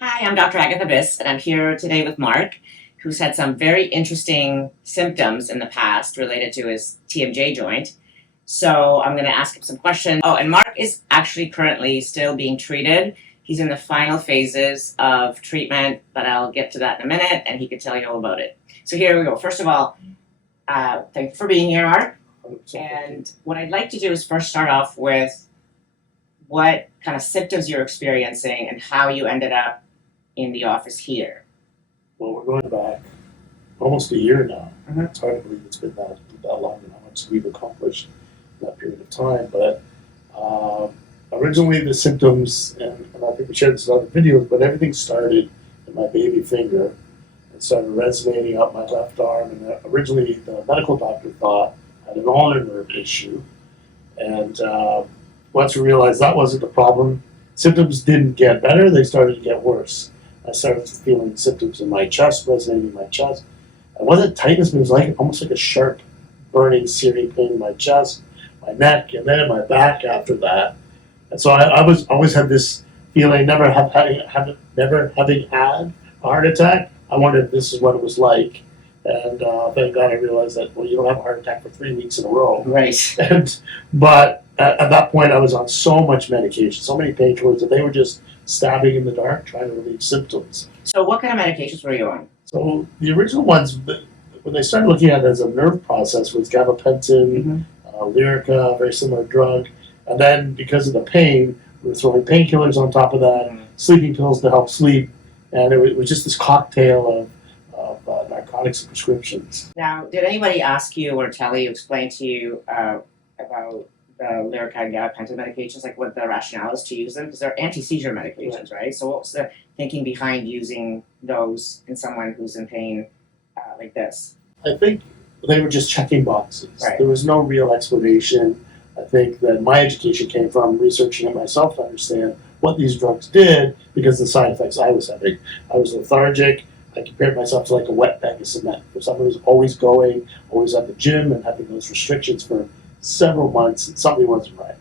Hi, I'm Dr. Agatha Bis, and I'm here today with Mark, who's had some very interesting symptoms in the past related to his TMJ joint. So I'm going to ask him some questions. Oh, and Mark is actually currently still being treated. He's in the final phases of treatment, but I'll get to that in a minute, and he can tell you all about it. So here we go. First of all, thank you for being here, Mark. And what I'd like to do is first start off with what kind of symptoms you're experiencing and how you ended up in the office here. Well, we're going back almost a year now. Mm-hmm. It's hard to believe it's been that long and how much we've accomplished in that period of time. But originally the symptoms, and I think we shared this in other videos, but everything started in my baby finger and started resonating up my left arm. And originally the medical doctor thought I had an ulnar nerve issue. And once we realized that wasn't the problem, symptoms didn't get better, they started to get worse. I started feeling symptoms in my chest, resonating in my chest. It wasn't tightness, but it was like almost like a sharp, burning, searing pain in my chest, my neck, and then in my back after that. And so I always had this feeling, never having had a heart attack. I wondered if this is what it was like. And thank God I realized that, well, you don't have a heart attack for 3 weeks in a row. Right. But at that point, I was on so much medication, so many painkillers, that they were just stabbing in the dark, trying to relieve symptoms. So what kind of medications were you on? So the original ones, when they started looking at it as a nerve process, was gabapentin, Lyrica, a very similar drug. And then because of the pain, we were throwing painkillers on top of that, sleeping pills to help sleep. And it was just this cocktail of narcotics and prescriptions. Now, did anybody ask you or explain to you about the Lyrica and gabapentin medications, like what the rationale is to use them? Because they're anti-seizure medications, right? So what was the thinking behind using those in someone who's in pain like this? I think they were just checking boxes. Right. There was no real explanation. I think that my education came from researching it myself to understand what these drugs did because of the side effects I was having. I was lethargic. I compared myself to like a wet bag of cement. For someone who's always going, always at the gym, and having those restrictions for several months, and something wasn't right.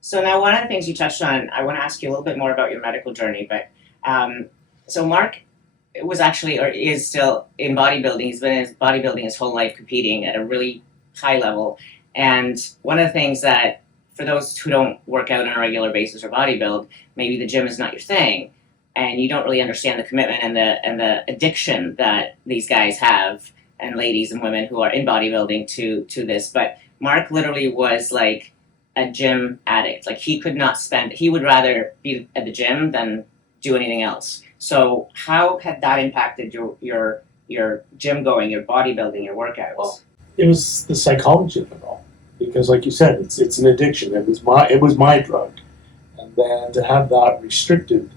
So now one of the things you touched on, I want to ask you a little bit more about your medical journey, but so Mark was actually, or is still in bodybuilding. He's been in bodybuilding his whole life, competing at a really high level. And one of the things that, for those who don't work out on a regular basis or bodybuild, maybe the gym is not your thing, and you don't really understand the commitment and the addiction that these guys have, and ladies and women who are in bodybuilding to this. But Mark literally was like a gym addict. Like he would rather be at the gym than do anything else. So how had that impacted your gym going, your bodybuilding, your workouts? Well, it was the psychology of it all, because like you said, it's an addiction. It was my drug, and then to have that restricted,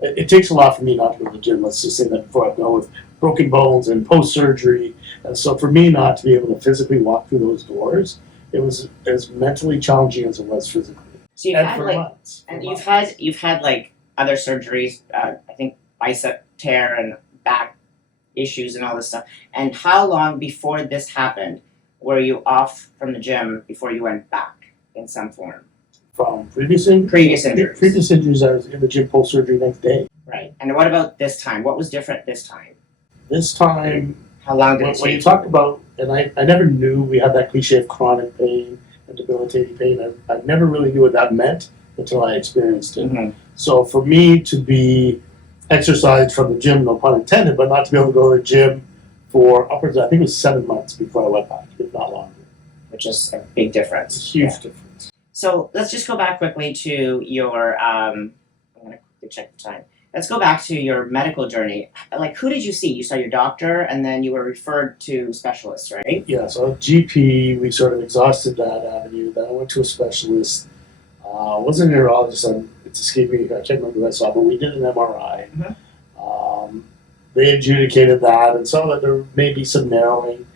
it takes a lot for me not to go to the gym. Let's just say that before I go, with broken bones and post surgery, and so for me not to be able to physically walk through those doors, it was as mentally challenging as it was physically. So you've had like other surgeries, I think bicep tear and back issues and all this stuff. And how long before this happened were you off from the gym before you went back in some form? From previous injuries? Previous injuries, I was in the gym post-surgery next day. Right. And what about this time? What was different this time? This time, how long did it take? When you talk about, and I never knew we had that cliche of chronic pain and debilitating pain. I never really knew what that meant until I experienced it. Mm-hmm. So for me to be exercised from the gym, no pun intended, but not to be able to go to the gym for upwards, I think it was 7 months before I went back, if not longer. Which is a big difference. It's a huge difference. So let's just go back quickly to your, I'm going to quickly check the time. Let's go back to your medical journey. Like, who did you see? You saw your doctor, and then you were referred to specialists, right? Yeah, so GP, we sort of exhausted that avenue. Then I went to a specialist. Wasn't a neurologist, it's escaping me, I can't remember who I saw, but we did an MRI. Mm-hmm. They adjudicated that and saw that there may be some narrowing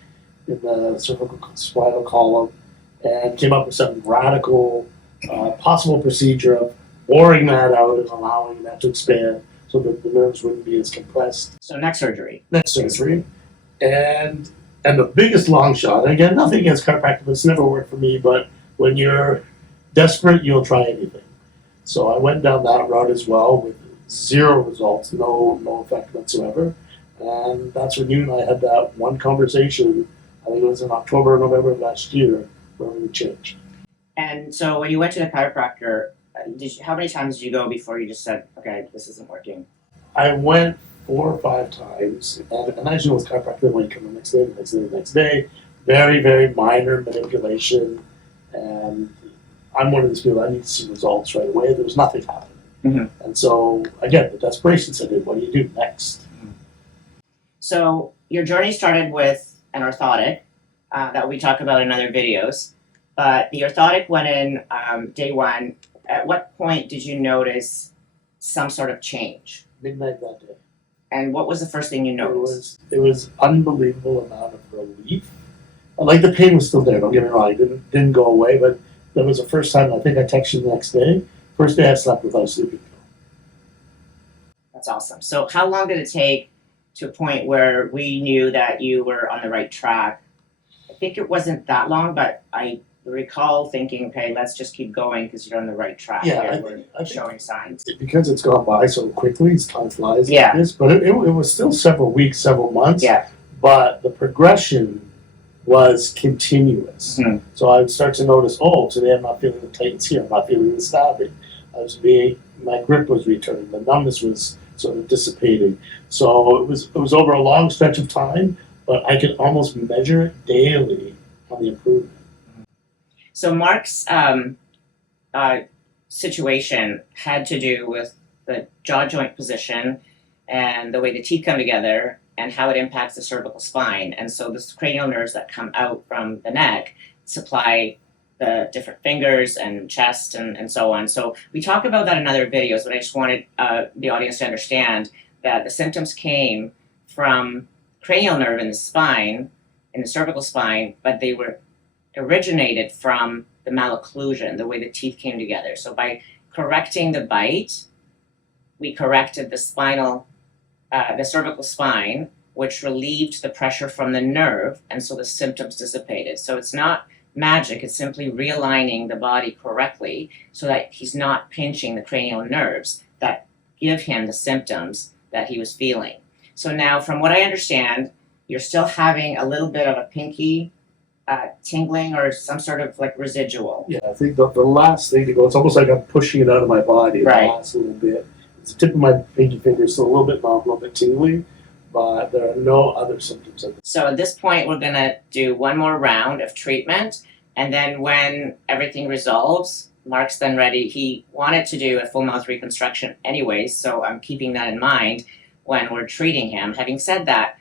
in the cervical spinal column, and came up with some radical possible procedure of boring that out and allowing that to expand so that the nerves wouldn't be as compressed. So neck surgery. And the biggest long shot, and again, nothing against chiropractic, it's never worked for me, but when you're desperate, you'll try anything. So I went down that route as well with zero results, no effect whatsoever. And that's when you and I had that one conversation, I think it was in October or November of last year, where we changed. And so when you went to the chiropractor, how many times did you go before you just said, okay, this isn't working? I went 4 or 5 times, and as you know, with chiropractor, when you come the next day, the next day, the next day, very, very minor manipulation, and I'm one of these people, I need to see results right away. There was nothing happening. Mm-hmm. And so, again, the desperation set in, what do you do next? So your journey started with an orthotic that we talk about in other videos, but the orthotic went in day one. At what point did you notice some sort of change? Midnight that day. And what was the first thing you noticed? It was unbelievable amount of relief. Like the pain was still there, don't get me wrong, it didn't go away, but that was the first time, I think I texted you the next day. First day I slept without a sleeping pill. That's awesome. So how long did it take to a point where we knew that you were on the right track? I think it wasn't that long, but I recall thinking, okay, let's just keep going because you're on the right track. Yeah, here. I We're think showing signs. because it's gone by so quickly, as time flies Yeah. like this, but it was still several weeks, several months. Yeah. But the progression was continuous. Mhm. So I would start to notice, oh, today I'm not feeling the tightness here, I'm not feeling the stabbing. My grip was returning, the numbness was sort of dissipating. So it was over a long stretch of time, but I could almost measure it daily on the improvement. So Mark's situation had to do with the jaw joint position and the way the teeth come together and how it impacts the cervical spine. And so the cranial nerves that come out from the neck supply the different fingers and chest and so on. So we talk about that in other videos, but I just wanted the audience to understand that the symptoms came from cranial nerve in the spine, in the cervical spine, but they were originated from the malocclusion, the way the teeth came together. So by correcting the bite, we corrected the cervical spine, which relieved the pressure from the nerve, and so the symptoms dissipated. So it's not magic, it's simply realigning the body correctly so that he's not pinching the cranial nerves that give him the symptoms that he was feeling. So now, from what I understand, you're still having a little bit of a pinky tingling or some sort of like residual. Yeah, I think the last thing to go, it's almost like I'm pushing it out of my body, Right. The last little bit. It's the tip of my pinky finger, so a little bit numb, a little bit tingly, but there are no other symptoms of it. So at this point, we're gonna do one more round of treatment, and then when everything resolves, Mark's then ready. He wanted to do a full mouth reconstruction anyways, so I'm keeping that in mind when we're treating him. Having said that,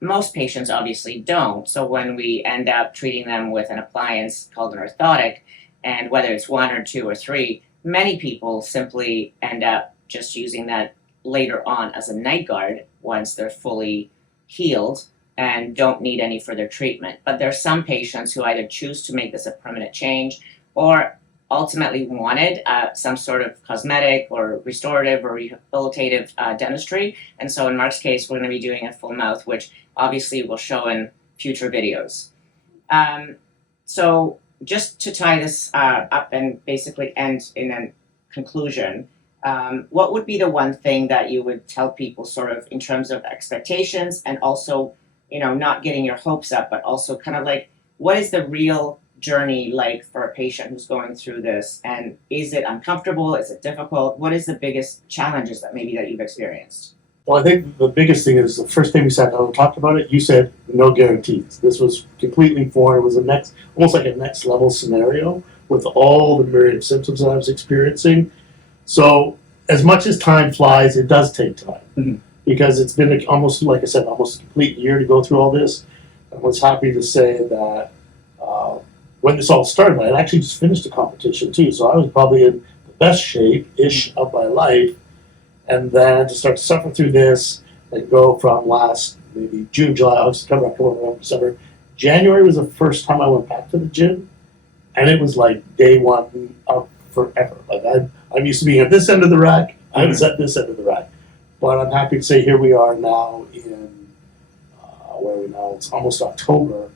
most patients obviously don't, so when we end up treating them with an appliance called an orthotic, and whether it's 1 or 2 or 3, many people simply end up just using that later on as a night guard once they're fully healed and don't need any further treatment. But there are some patients who either choose to make this a permanent change or ultimately wanted some sort of cosmetic or restorative or rehabilitative dentistry. And so in Mark's case, we're going to be doing a full mouth, which obviously we'll show in future videos. So just to tie this up and basically end in a conclusion, what would be the one thing that you would tell people sort of in terms of expectations and also, not getting your hopes up, but also kind of like, what is the real journey like for a patient who's going through this? And is it uncomfortable? Is it difficult? What is the biggest challenges that you've experienced? Well, I think the biggest thing is the first time we sat down and talked about it, you said no guarantees. This was completely foreign. It was almost like a next level scenario with all the myriad of symptoms that I was experiencing. So as much as time flies, it does take time. Mm-hmm. Because it's been almost, like I said, almost a complete year to go through all this. I was happy to say that when this all started, I had actually just finished a competition too, so I was probably in the best shape-ish of my life. And then to start to suffer through this and go from last maybe June, July, August, September, October, November, December. January was the first time I went back to the gym, and it was like day one of forever. Like I'm used to being at this end of the rack, I was at this end of the rack. But I'm happy to say here we are now in, where are we now? It's almost October,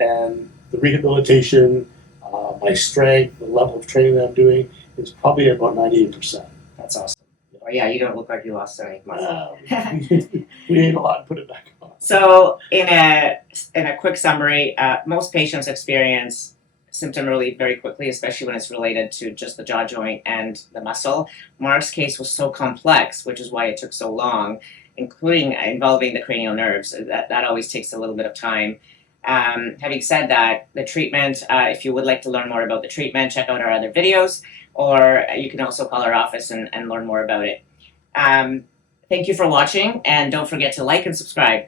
and the rehabilitation, my strength, the level of training that I'm doing is probably about 98%. That's awesome. Oh yeah, you don't look like you lost any muscle. We ate a lot and put it back on. So in a quick summary, most patients experience symptom relief very quickly, especially when it's related to just the jaw joint and the muscle. Mark's case was so complex, which is why it took so long, including involving the cranial nerves. That always takes a little bit of time. Having said that, the treatment, if you would like to learn more about the treatment, check out our other videos, or you can also call our office and learn more about it. Thank you for watching, and don't forget to like and subscribe.